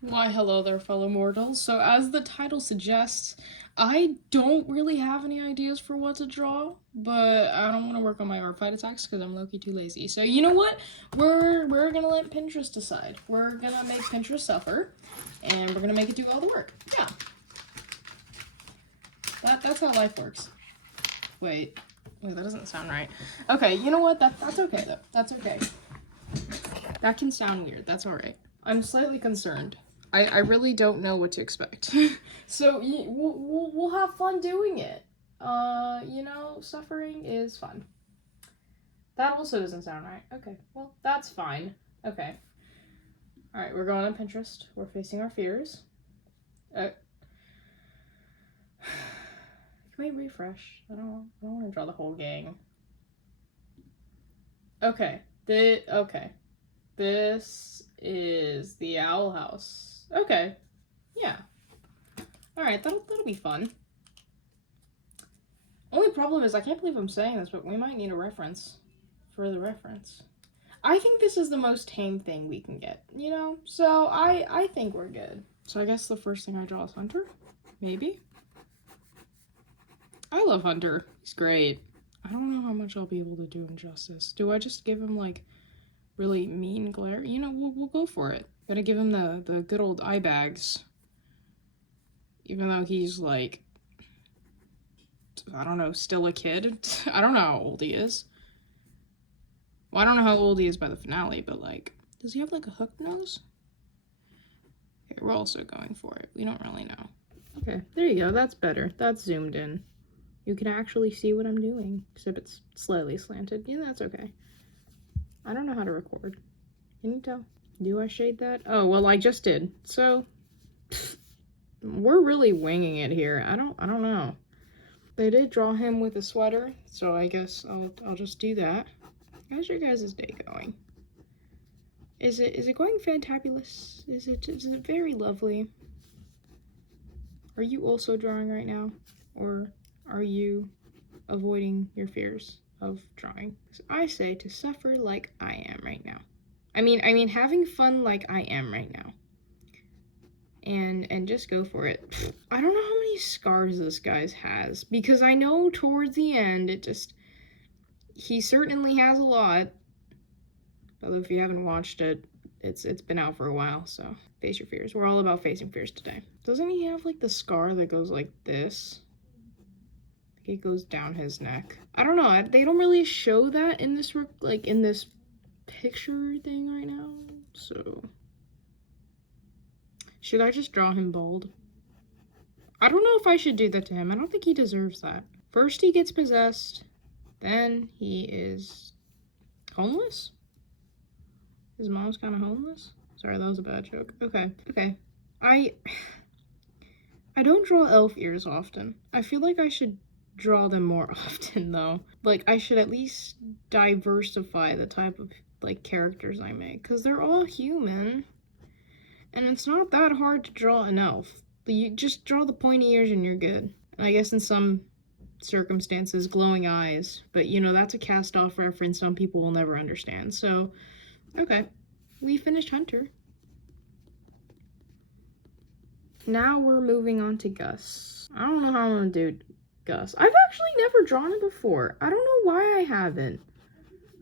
Why, hello there, fellow mortals. So, as the title suggests, I don't really have any ideas for what to draw, but I don't want to work on my art fight attacks because I'm low-key too lazy. So, you know what? We're gonna let Pinterest decide. We're gonna make Pinterest suffer, and we're gonna make it do all the work. Yeah, that's how life works. Wait, that doesn't sound right. Okay, you know what? That's okay though. That's okay. That can sound weird. That's all right. I'm slightly concerned. I really don't know what to expect. So we'll have fun doing it. Suffering is fun. That also doesn't sound right. Okay, well, that's fine. Okay. All right, we're going on Pinterest. We're facing our fears. Can we refresh? I don't want to draw the whole gang. Okay. Okay. This is the owl house. Okay. Yeah. Alright, that'll be fun. Only problem is I can't believe I'm saying this, but we might need a reference for the reference. I think this is the most tame thing we can get, you know? So I think we're good. So I guess the first thing I draw is Hunter? Maybe? I love Hunter. He's great. I don't know how much I'll be able to do him justice. Do I just give him like really mean glare? You know, we'll go for it. Gotta give him the good old eye bags. Even though he's like, I don't know, still a kid. I don't know how old he is. Well, I don't know how old he is by the finale, but like, does he have like a hook nose? Okay, we're also going for it. We don't really know. Okay, there you go. That's better. That's zoomed in. You can actually see what I'm doing, except it's slightly slanted. Yeah, that's okay. I don't know how to record. Can you tell? Do I shade that? Oh, well, I just did. So, we're really winging it here. I don't know. They did draw him with a sweater, so I guess I'll just do that. How's your guys' day going? Is it going fantabulous? Is it very lovely? Are you also drawing right now? Or are you avoiding your fears of drawing? So I say to suffer like I am right now. I mean having fun like I am right now. And just go for it. I don't know how many scars this guy has, because I know towards the end he certainly has a lot. Although if you haven't watched it, it's been out for a while, so face your fears. We're all about facing fears today. Doesn't he have like the scar that goes like this? It goes down his neck. I don't know. They don't really show that in this in this picture thing right now. So should I just draw him bold? I don't know if I should do that to him. I don't think he deserves that. First he gets possessed, then he is homeless? His mom's kind of homeless? Sorry, that was a bad joke. Okay. I don't draw elf ears often. I feel like I should draw them more often, though. Like, I should at least diversify the type of, like, characters I make. Because they're all human. And it's not that hard to draw an elf. You just draw the pointy ears and you're good. And I guess in some circumstances, glowing eyes. But, you know, that's a cast-off reference some people will never understand. So, okay. We finished Hunter. Now we're moving on to Gus. I don't know how I'm gonna do Gus. I've actually never drawn him before. I don't know why I haven't.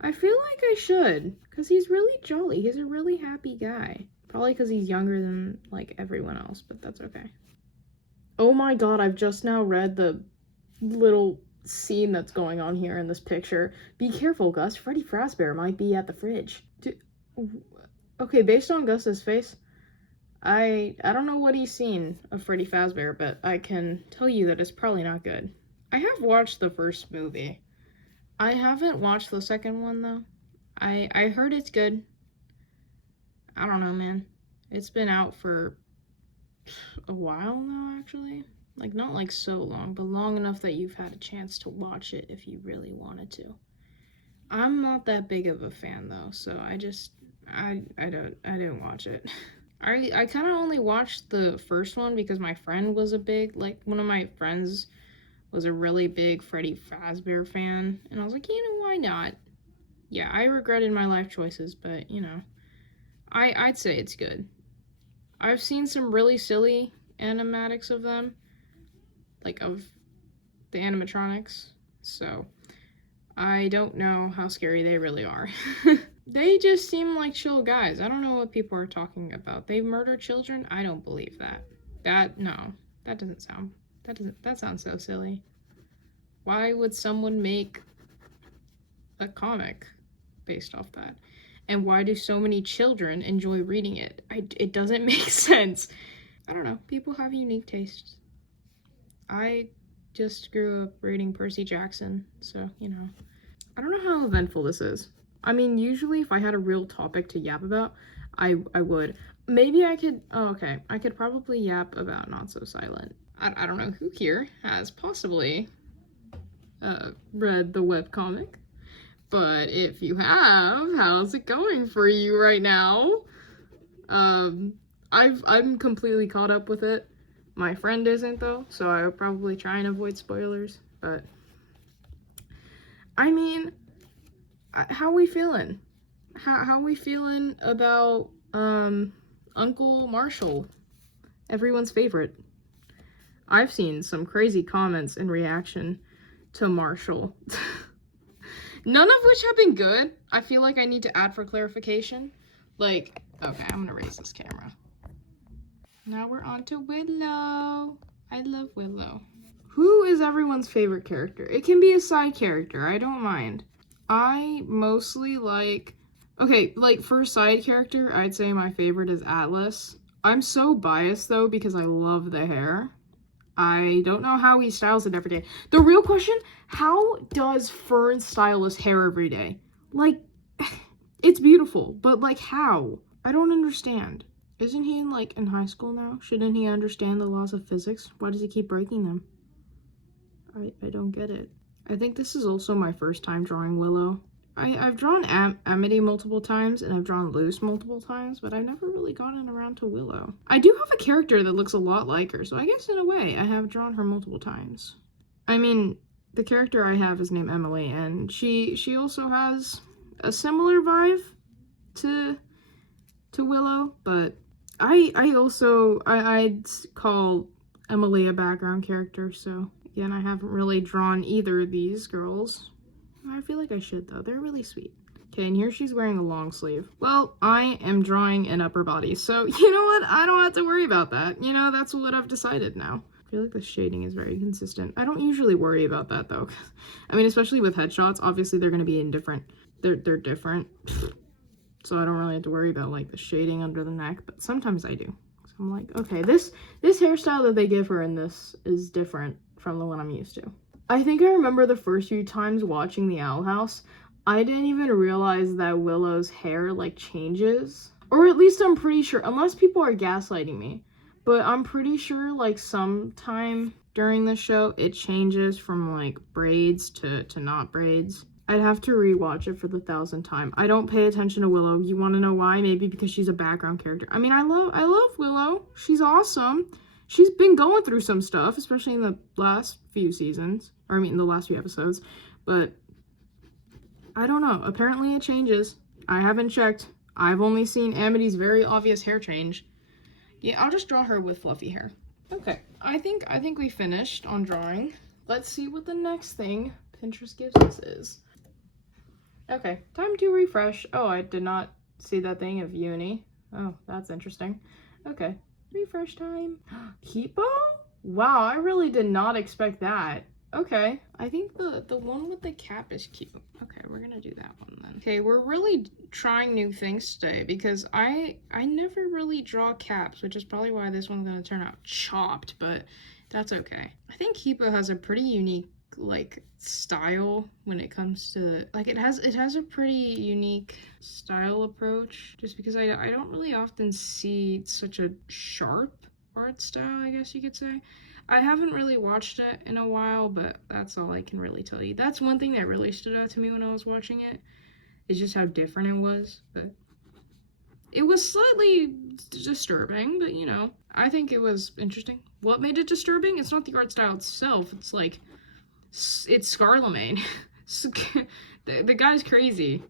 I feel like I should, because he's really jolly. He's a really happy guy. Probably because he's younger than, like, everyone else, but that's okay. Oh my god, I've just now read the little scene that's going on here in this picture. Be careful, Gus. Freddy Fazbear might be at the fridge. Okay, based on Gus's face, I don't know what he's seen of Freddy Fazbear, but I can tell you that it's probably not good. I have watched the first movie. I haven't watched the second one, though. I heard it's good. I don't know, man. It's been out for a while now, actually. Like, not like so long, but long enough that you've had a chance to watch it if you really wanted to. I'm not that big of a fan, though, so I didn't watch it. I kind of only watched the first one because my friend was one of my friends was a really big Freddy Fazbear fan, and I was like, you know, why not? Yeah, I regretted my life choices, but, you know, I'd say it's good. I've seen some really silly animatics of them, like of the animatronics, so I don't know how scary they really are. They just seem like chill guys. I don't know what people are talking about. They murder children? I don't believe that. No, that sounds so silly. Why would someone make a comic based off that? And why do so many children enjoy reading it? It doesn't make sense. I don't know. People have unique tastes. I just grew up reading Percy Jackson, so, you know. I don't know how eventful this is. I mean, usually if I had a real topic to yap about, I would. Maybe I could, oh, okay. I could probably yap about Not So Silent. I don't know who here has possibly read the webcomic, but if you have, how's it going for you right now? I'm completely caught up with it. My friend isn't though, so I would probably try and avoid spoilers, but I mean, how we feeling? How we feeling about Uncle Marshall? Everyone's favorite. I've seen some crazy comments in reaction to Marshall. None of which have been good. I feel like I need to add for clarification. Like, okay, I'm gonna raise this camera. Now we're on to Willow. I love Willow. Who is everyone's favorite character? It can be a side character, I don't mind. I mostly like, okay, like for a side character, I'd say my favorite is Atlas. I'm so biased though because I love the hair. I don't know how he styles it every day. The real question, how does Fern style his hair every day? Like, it's beautiful, but like how? I don't understand. Isn't he in high school now? Shouldn't he understand the laws of physics? Why does he keep breaking them? I don't get it. I think this is also my first time drawing Willow. I've drawn Amity multiple times, and I've drawn Luce multiple times, but I've never really gotten around to Willow. I do have a character that looks a lot like her, so I guess in a way, I have drawn her multiple times. I mean, the character I have is named Emily, and she also has a similar vibe to Willow, but I'd call Emily a background character, so again, I haven't really drawn either of these girls. I feel like I should though, they're really sweet. Okay, and here she's wearing a long sleeve. Well, I am drawing an upper body, so you know what? I don't have to worry about that. You know, that's what I've decided now. I feel like the shading is very consistent. I don't usually worry about that though. I mean, especially with headshots, obviously they're gonna be in different, they're different. So I don't really have to worry about like the shading under the neck, but sometimes I do. So I'm like, okay, this hairstyle that they give her in this is different from the one I'm used to. I think I remember the first few times watching the Owl House, I didn't even realize that Willow's hair like changes. Or at least I'm pretty sure, unless people are gaslighting me, but I'm pretty sure like sometime during the show it changes from like braids to not braids. I'd have to rewatch it for the 1,000th time. I don't pay attention to Willow. You want to know why? Maybe because she's a background character. I mean, I love Willow. She's awesome. She's been going through some stuff, especially in the last few seasons. Or I mean, the last few episodes. But I don't know. Apparently it changes. I haven't checked. I've only seen Amity's very obvious hair change. Yeah, I'll just draw her with fluffy hair. Okay, I think we finished on drawing. Let's see what the next thing Pinterest gives us is. Okay, time to refresh. Oh, I did not see that thing of uni. Oh, that's interesting. Okay, refresh time. Hippo? Wow, I really did not expect that. Okay, I think the one with the cap is cute. Okay, we're gonna do that one then. Okay, we're really trying new things today because I never really draw caps, which is probably why this one's gonna turn out chopped, but that's okay. I think Hippo has a pretty unique like style when it comes to like it has a pretty unique style approach just because I don't really often see such a sharp art style, I guess you could say. I haven't really watched it in a while, but that's all I can really tell you. That's one thing that really stood out to me when I was watching it, is just how different it was. But it was slightly disturbing, but you know, I think it was interesting. What made it disturbing? It's not the art style itself, it's like it's Scarlemagne. The guy's crazy.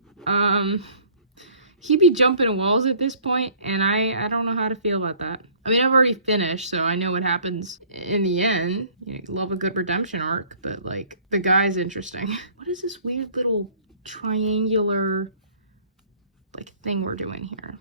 He'd be jumping walls at this point, and I don't know how to feel about that. I mean, I've already finished, so I know what happens in the end. You love a good redemption arc, but, like, the guy's interesting. What is this weird little triangular, like, thing we're doing here?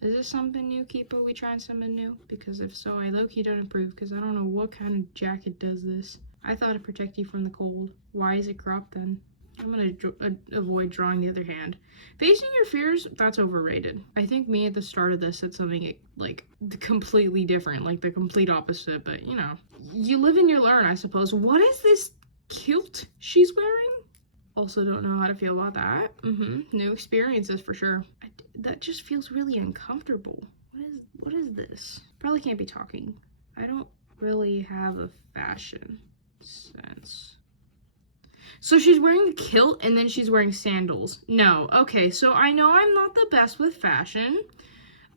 Is this something new, Kipo? We trying something new? Because if so, I low-key don't approve, because I don't know what kind of jacket does this. I thought it'd protect you from the cold. Why is it cropped then? I'm gonna avoid drawing the other hand. Facing your fears, that's overrated. I think me at the start of this said something like completely different, like the complete opposite, but you know. You live and you learn, I suppose. What is this kilt she's wearing? Also don't know how to feel about that. New experiences for sure. That just feels really uncomfortable. What is this? Probably can't be talking. I don't really have a fashion sense. So she's wearing a kilt and then she's wearing sandals. No, okay, so I know I'm not the best with fashion,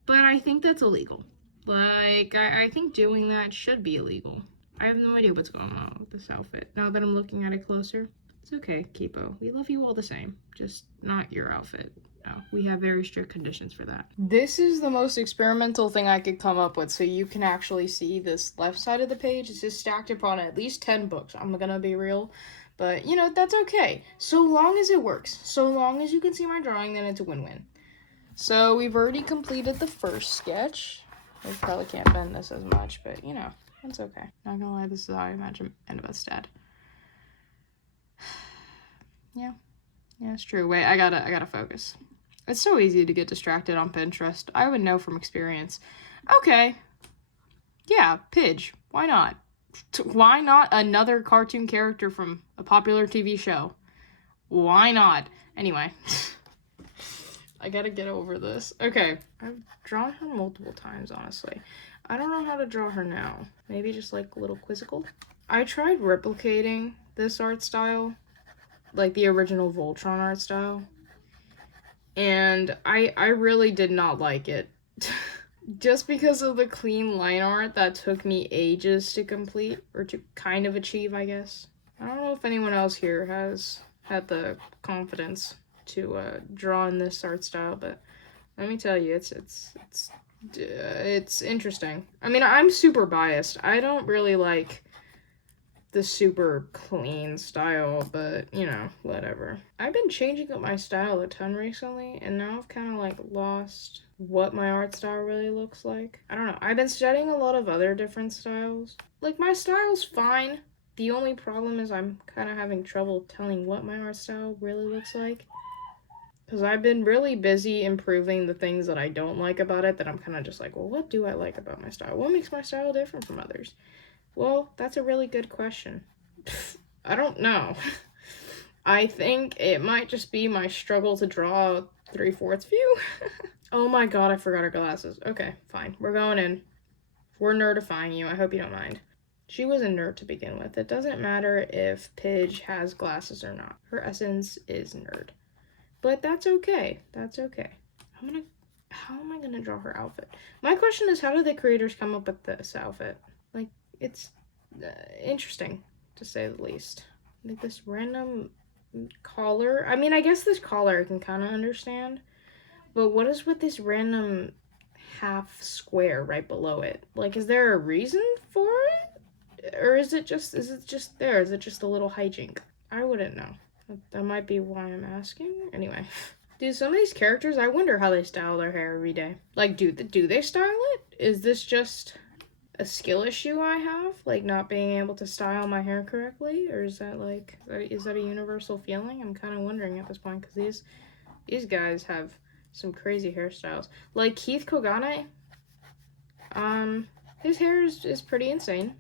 but I think that's illegal. Like, I think doing that should be illegal. I have no idea what's going on with this outfit. Now that I'm looking at it closer, it's okay, Kipo. We love you all the same, just not your outfit. No, we have very strict conditions for that. This is the most experimental thing I could come up with, so you can actually see this left side of the page. It's just stacked upon at least 10 books. I'm gonna be real. But, you know, that's okay. So long as it works. So long as you can see my drawing, then it's a win-win. So we've already completed the first sketch. We probably can't bend this as much, but, you know, that's okay. Not gonna lie, this is how I imagine Annabeth's dad. Yeah, it's true. Wait, I gotta focus. It's so easy to get distracted on Pinterest. I would know from experience. Okay. Yeah, Pidge. Why not? Why not another cartoon character from a popular TV show? Why not? Anyway. I gotta get over this. Okay. I've drawn her multiple times, honestly. I don't know how to draw her now. Maybe just like a little quizzical? I tried replicating this art style, like the original Voltron art style, and I really did not like it. Just because of the clean line art that took me ages to complete, or to kind of achieve, I guess. I don't know if anyone else here has had the confidence to draw in this art style, but let me tell you, it's interesting. I mean, I'm super biased. I don't really like the super clean style, but, you know, whatever. I've been changing up my style a ton recently, and now I've kind of, like, lost what my art style really looks like. I don't know. I've been studying a lot of other different styles. Like, my style's fine. The only problem is I'm kind of having trouble telling what my art style really looks like. Because I've been really busy improving the things that I don't like about it, that I'm kind of just like, well, what do I like about my style? What makes my style different from others? Well, that's a really good question. I don't know. I think it might just be my struggle to draw 3/4 view. Oh my god, I forgot her glasses. Okay, fine. We're going in. We're nerdifying you. I hope you don't mind. She was a nerd to begin with. It doesn't matter if Pidge has glasses or not. Her essence is nerd. But that's okay. That's okay. How am I gonna draw her outfit? My question is, how did the creators come up with this outfit? Like, it's interesting, to say the least. Like, this random collar. I mean, I guess this collar I can kind of understand. But what is with this random half square right below it? Like, is there a reason for it? Or is it just there? Is it just a little hijink? I wouldn't know. That might be why I'm asking. Anyway. Dude, some of these characters, I wonder how they style their hair every day. Like, do they style it? Is this just a skill issue I have? Like, not being able to style my hair correctly? Or is that, like, is that a universal feeling? I'm kind of wondering at this point, because these guys have some crazy hairstyles. Like, Keith Kogane, his hair is pretty insane.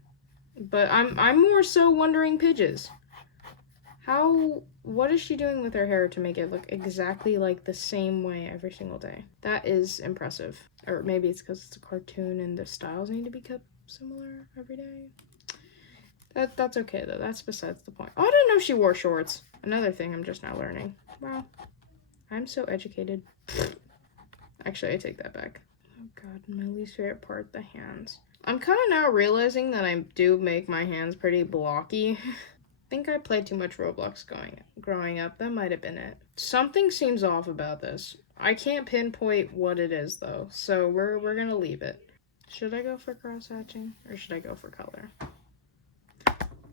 But I'm more so wondering Pidge's. What is she doing with her hair to make it look exactly like the same way every single day? That is impressive. Or maybe it's because it's a cartoon and the styles need to be kept similar every day. That's okay, though. That's besides the point. Oh, I didn't know she wore shorts. Another thing I'm just now learning. Wow. I'm so educated. Actually, I take that back. Oh, God. My least favorite part, the hands. I'm kind of now realizing that I do make my hands pretty blocky. I think I played too much Roblox growing up. That might have been it. Something seems off about this. I can't pinpoint what it is though, so we're gonna leave it. Should I go for cross-hatching or should I go for color?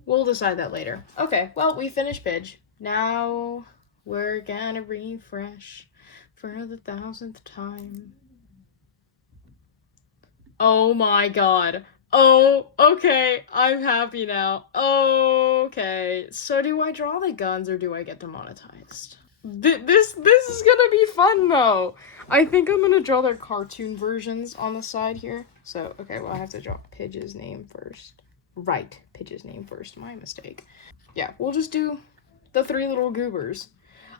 We'll decide that later. Okay, well, we finished Pidge. Now we're gonna refresh for the 1000th time. Oh my god. Oh, okay, I'm happy now. Okay, so do I draw the guns or do I get demonetized? This is gonna be fun though. I think I'm gonna draw their cartoon versions on the side here. So, okay, well, I have to draw Pidge's name first. Right, Pidge's name first. My mistake. Yeah, we'll just do the 3 little goobers.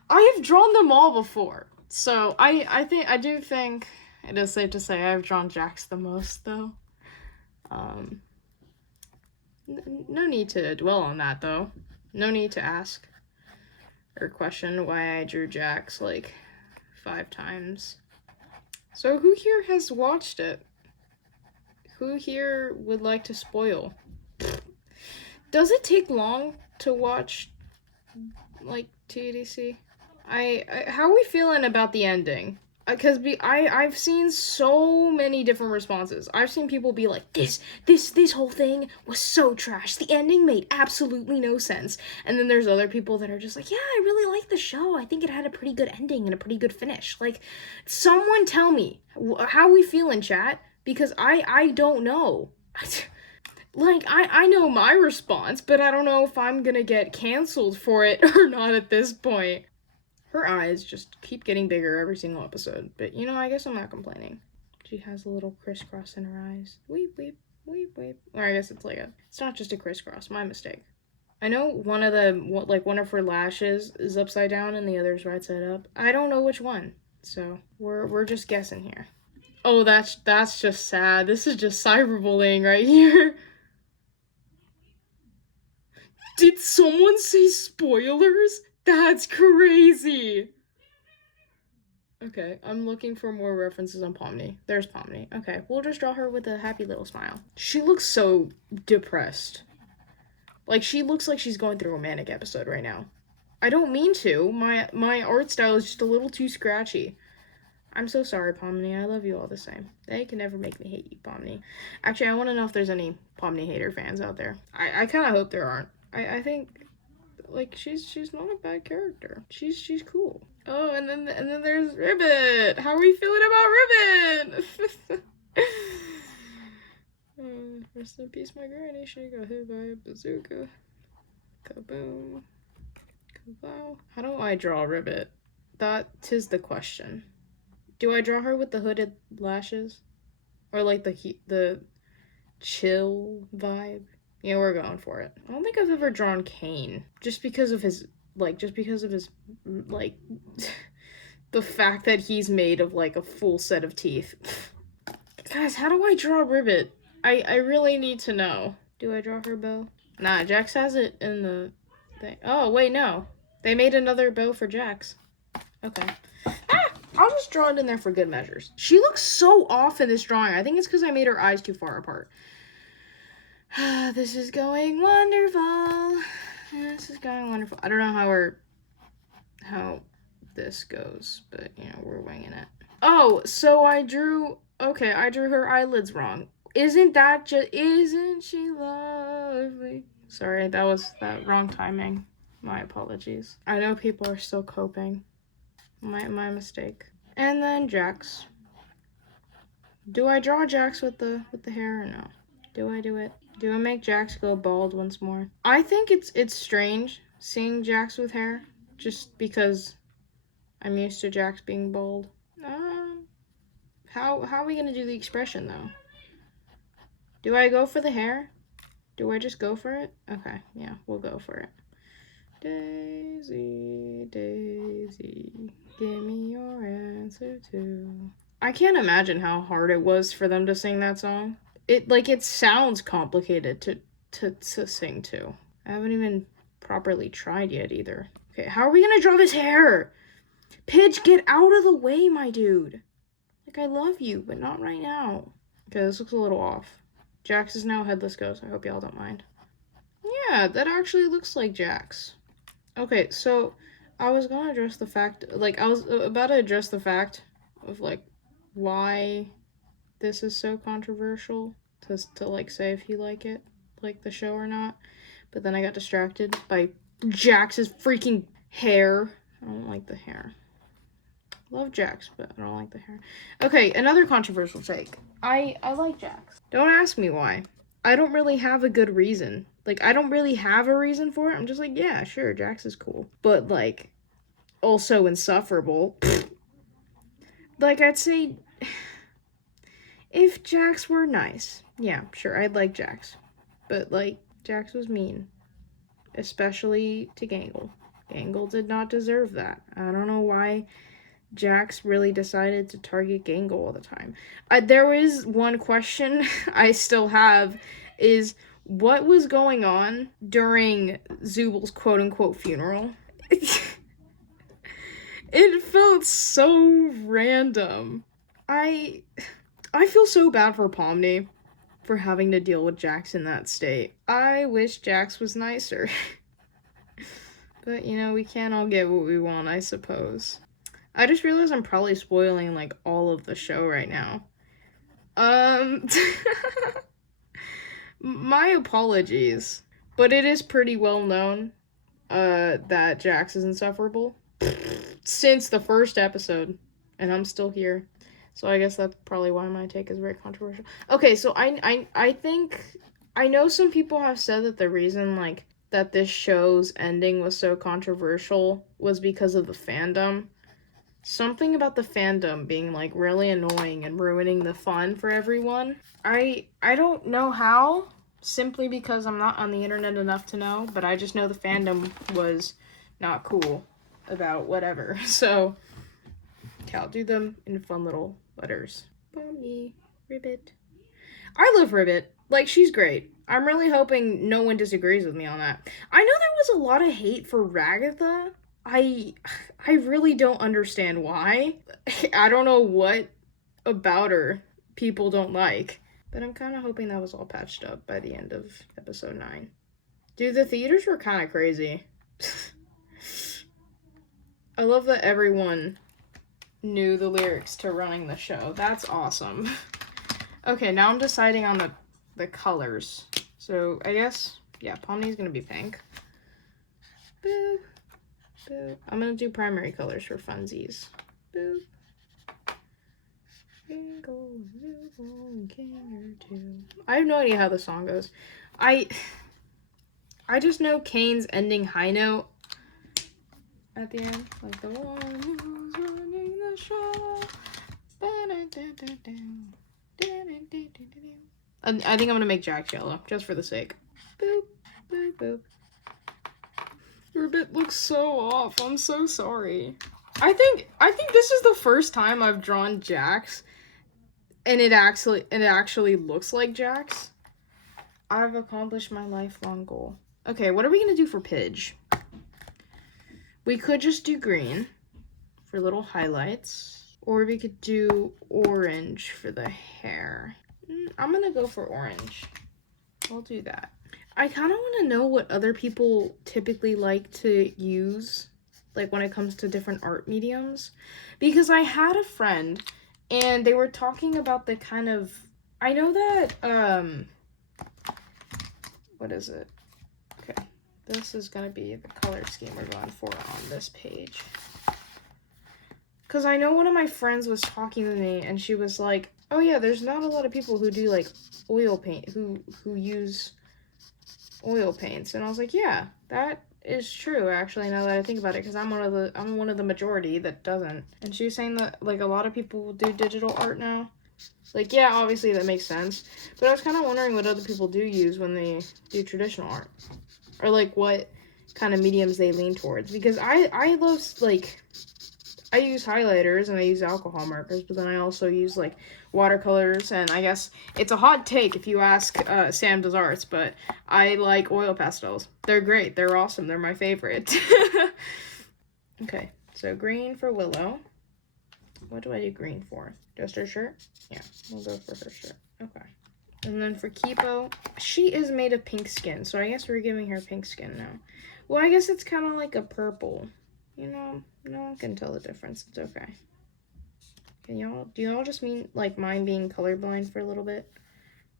I have drawn them all before. So, I do think it is safe to say I've drawn Jax the most, though. No need to dwell on that, though. No need to ask or question why I drew Jax, like, 5 times. So, who here has watched it? Who here would like to spoil? Does it take long to watch, like, TDC? How are we feeling about the ending? Because I've seen so many different responses. I've seen people be like, this whole thing was so trash. The ending made absolutely no sense. And then there's other people that are just like, yeah, I really like the show. I think it had a pretty good ending and a pretty good finish. Like, someone tell me, how we feel in chat? Because I don't know. Like, I know my response, but I don't know if I'm gonna get canceled for it or not at this point. Her eyes just keep getting bigger every single episode, but you know, I guess I'm not complaining. She has a little crisscross in her eyes. Weep, weep, weep, weep. Or I guess it's not just a crisscross, my mistake. I know one of her lashes is upside down and the other's right side up. I don't know which one, so we're just guessing here. Oh, that's just sad. This is just cyberbullying right here. Did someone say spoilers? That's crazy. Okay, I'm looking for more references on Pomni. There's Pomni. Okay, we'll just draw her with a happy little smile. She looks so depressed. Like, she looks like she's going through a manic episode right now. I don't mean to. My art style is just a little too scratchy. I'm so sorry, Pomni. I love you all the same. They can never make me hate you, Pomni. Actually, I want to know if there's any Pomni hater fans out there. I kind of hope there aren't. I think, like, she's not a bad character. She's cool. Oh, and then there's Ribbit. How are we feeling about Ribbit? Rest in peace, my granny. She got hit by a bazooka. Kaboom. Kabow. How do I draw Ribbit? That 'tis the question. Do I draw her with the hooded lashes? Or like the chill vibe? Yeah, we're going for it. I don't think I've ever drawn Kane. Just because of his, like, the fact that he's made of, like, a full set of teeth. Guys, how do I draw Ribbit? I really need to know. Do I draw her bow? Nah, Jax has it in the thing. Oh, wait, no. They made another bow for Jax. Okay. I'll just draw it in there for good measures. She looks so off in this drawing. I think it's because I made her eyes too far apart. This is going wonderful. This is going wonderful. I don't know how this goes, but, you know, we're winging it. Oh, so I drew her eyelids wrong. Isn't she lovely? Sorry, that was wrong timing. My apologies. I know people are still coping. My mistake. And then Jax. Do I draw Jax with the hair or no? Do I do it? Do I make Jax go bald once more? I think it's strange seeing Jax with hair, just because I'm used to Jax being bald. How are we gonna do the expression though? Do I go for the hair? Do I just go for it? Okay, yeah, we'll go for it. Daisy, Daisy, give me your answer too. I can't imagine how hard it was for them to sing that song. It sounds complicated to sing to. I haven't even properly tried yet either. Okay, how are we gonna draw this hair? Pidge, get out of the way, my dude. Like, I love you, but not right now. Okay, this looks a little off. Jax is now headless ghost. I hope y'all don't mind. Yeah, that actually looks like Jax. Okay, so I was gonna address the fact, like, I was about to address the fact of, like, why this is so controversial to like, say if you like it, like the show or not. But then I got distracted by Jax's freaking hair. I don't like the hair. Love Jax, but I don't like the hair. Okay, another controversial take. I like Jax. Don't ask me why. I don't really have a good reason. Like, I don't really have a reason for it. I'm just like, yeah, sure, Jax is cool. But, like, also insufferable. Like, I'd say if Jax were nice, yeah, sure, I'd like Jax. But, like, Jax was mean. Especially to Gangle. Gangle did not deserve that. I don't know why Jax really decided to target Gangle all the time. There is one question I still have is what was going on during Zubal's quote-unquote funeral? It felt so random. I feel so bad for Pomni for having to deal with Jax in that state. I wish Jax was nicer. But, you know, we can't all get what we want, I suppose. I just realized I'm probably spoiling, like, all of the show right now. My apologies. But it is pretty well known, that Jax is insufferable. Since the first episode. And I'm still here. So I guess that's probably why my take is very controversial. Okay, so I think... I know some people have said that the reason, like, that this show's ending was so controversial was because of the fandom. Something about the fandom being, like, really annoying and ruining the fun for everyone. I don't know how, simply because I'm not on the internet enough to know, but I just know the fandom was not cool about whatever. So, okay, I'll do them in fun little letters. Pomni, Ribbit. I love Ribbit. Like, she's great. I'm really hoping no one disagrees with me on that. I know there was a lot of hate for Ragatha. I really don't understand why. I don't know what about her people don't like. But I'm kind of hoping that was all patched up by the end of episode 9. Dude, the theaters were kind of crazy. I love that everyone knew the lyrics to Running the Show. That's awesome. Okay, now I'm deciding on the colors. So, I guess, yeah, Pomni's gonna be pink. Boop. Boop. I'm gonna do primary colors for funsies. Boop. I have no idea how the song goes. I just know Kane's ending high note at the end. Like the one who's running the show. I think I'm gonna make Jax yellow, just for the sake. Boop, boop, boop. Ribbit looks so off. I'm so sorry. I think this is the first time I've drawn Jax, and it actually looks like Jax. I've accomplished my lifelong goal. Okay, what are we gonna do for Pidge? We could just do green for little highlights, or we could do orange for the hair. I'm gonna go for orange. I'll do that. I kind of want to know what other people typically like to use, like when it comes to different art mediums, because I had a friend and they were talking about the kind of, I know that, what is it? Okay, this is gonna be the color scheme we're going for on this page. Because I know one of my friends was talking to me and she was like, oh yeah, there's not a lot of people who do like oil paint, who use oil paints. And I was like, yeah, that is true actually, now that I think about it, because I'm one of the majority that doesn't. And she was saying that like a lot of people do digital art now. Like, yeah, obviously that makes sense, but I was kind of wondering what other people do use when they do traditional art, or like what kind of mediums they lean towards, because I love, like, I use highlighters and I use alcohol markers, but then I also use like watercolors, and I guess it's a hot take if you ask Sam Does Arts, but I like oil pastels. They're great. They're awesome. They're my favorite. Okay, so green for Willow. What do I do green for? Just her shirt? Yeah, we'll go for her shirt. Okay. And then for Kipo, she is made of pink skin, so I guess we're giving her pink skin now. Well, I guess it's kind of like a purple. You know, no one can tell the difference. It's okay. Do y'all just mean, like, mind being colorblind for a little bit?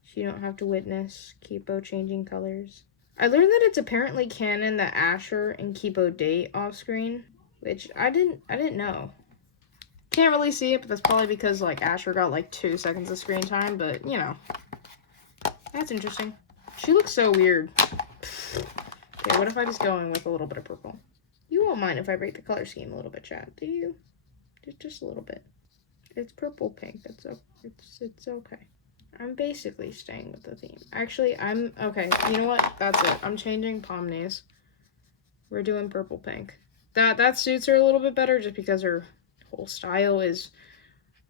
So you don't have to witness Kipo changing colors. I learned that it's apparently canon that Asher and Kipo date off screen, which I didn't know. Can't really see it, but that's probably because, like, Asher got, like, 2 seconds of screen time, but, you know. That's interesting. She looks so weird. Okay, what if I just go in with a little bit of purple? You won't mind if I break the color scheme a little bit, chat, do you? Just a little bit. It's purple pink. It's okay. I'm basically staying with the theme. Actually, okay. You know what? That's it. I'm changing Pomni's. We're doing purple pink. That suits her a little bit better just because her whole style is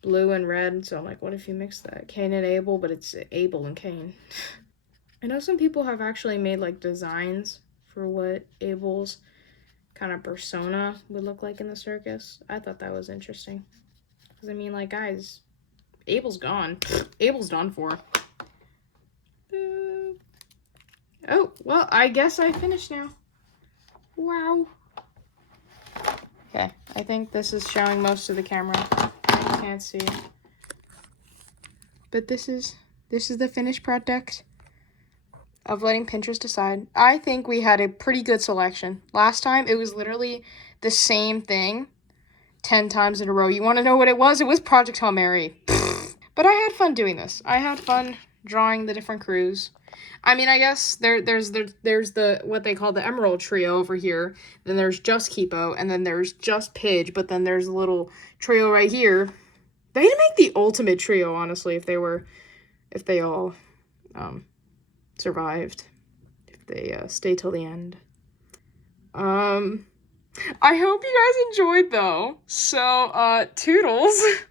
blue and red. So I'm like, what if you mix that? Cain and Abel, but it's Abel and Cain. I know some people have actually made like designs for what Abel's kind of persona would look like in the circus. I thought that was interesting. Because I mean, like, guys, Abel's gone. Abel's done for. Oh, well, I guess I finished now. Wow. Okay, I think this is showing most of the camera. You can't see. But this is the finished product of letting Pinterest decide. I think we had a pretty good selection. Last time, it was literally the same thing 10 times in a row. You want to know what it was? It was Project Hail Mary. But I had fun doing this. I had fun drawing the different crews. I mean, I guess there's the what they call the Emerald Trio over here. Then there's just Kipo, and then there's just Pidge. But then there's a little trio right here. They'd make the ultimate trio, honestly, if they all survived, if they stay till the end. I hope you guys enjoyed though. So toodles.